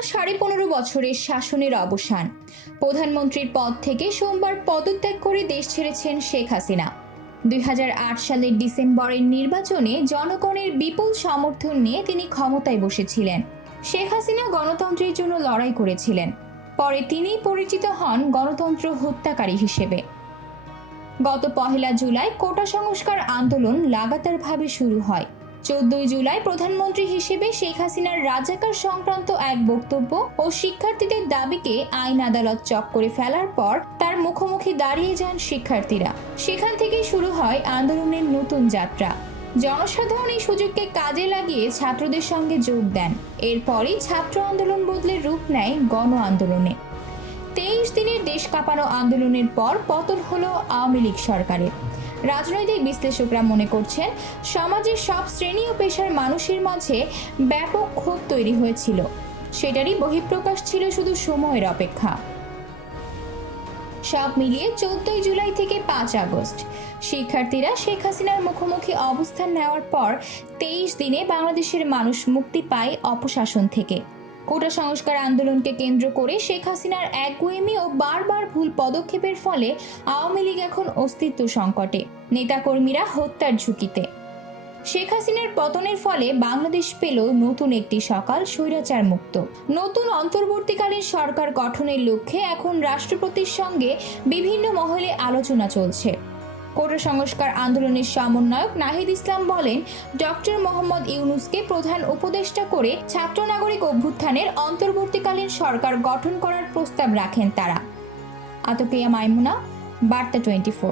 টানা 15.5 বছরের শাসনের অবসান। প্রধানমন্ত্রীর পদ থেকে সোমবার পদত্যাগ করে দেশ ছেড়েছেন শেখ হাসিনা। 2008 সালের ডিসেম্বরের নির্বাচনে জনগণের বিপুল সমর্থন নিয়ে তিনি ক্ষমতায় বসেছিলেন। শেখ হাসিনা গণতন্ত্রের জন্য লড়াই করেছিলেন। পরে তিনি পরিচিত হন গণতন্ত্র হত্যাকারী হিসেবে। গত 1 জুলাই কোটা সংস্কার আন্দোলন লাগাতারভাবে শুরু হয়। 14 জুলাই প্রধানমন্ত্রী হিসেবে শেখ হাসিনার রাজাকার সংক্রান্ত এক বক্তব্য ও শিক্ষার্থীদের দাবিকে আইন আদালত চক্করে ফেলার পর তার মুখোমুখি দাঁড়িয়ে যান শিক্ষার্থীরা। সেখান থেকে শুরু হয় আন্দোলনের নতুন যাত্রা। জনসাধারণ এই সুযোগকে কাজে লাগিয়ে ছাত্রদের সঙ্গে যোগ দেন। এরপরই ছাত্র আন্দোলন বদলে রূপ নেয় গণ আন্দোলনে। 23 দিনের দেশ কাঁপানো আন্দোলনের পর পতন হলো আওয়ামী লীগ সরকারের। রাজনৈতিক বিশ্লেষকরা মনে করছেন, সমাজের সব শ্রেণী ও পেশার মানুষের মাঝে ব্যাপক ক্ষোভ তৈরি হয়েছিল। সেটারই বহিঃপ্রকাশ ছিল শুধু সময়ের অপেক্ষা। সব মিলিয়ে 14 জুলাই থেকে 5 আগস্ট শিক্ষার্থীরা শেখ হাসিনার মুখোমুখি অবস্থান নেওয়ার পর 23 দিনে বাংলাদেশের মানুষ মুক্তি পায় অপশাসন থেকে। কোটা সংস্কার আন্দোলনকে কেন্দ্র করে শেখ হাসিনার একগুঁয়েমি ও বারবার ভুল পদক্ষেপের ফলে আওয়ামী লীগ এখন অস্তিত্ব সংকটে, নেতাকর্মীরা হত্যার ঝুঁকিতে। শেখ হাসিনার পতনের ফলে বাংলাদেশ পেল নতুন একটি সকাল স্বৈরাচার মুক্ত। নতুন অন্তর্বর্তীকালীন সরকার গঠনের লক্ষ্যে এখন রাষ্ট্রপতির সঙ্গে বিভিন্ন মহলে আলোচনা চলছে। কোটা সংস্কার আন্দোলনের সমন্বয়ক নাহিদ ইসলাম বলেন, ডক্টর মোহাম্মদ ইউনূসকে প্রধান উপদেষ্টা করে ছাত্র নাগরিক অভ্যুত্থানের অন্তর্বর্তীকালীন সরকার গঠন করার প্রস্তাব রাখেন তারা। আতকিয়া মাইমুনা, বার্তা 24।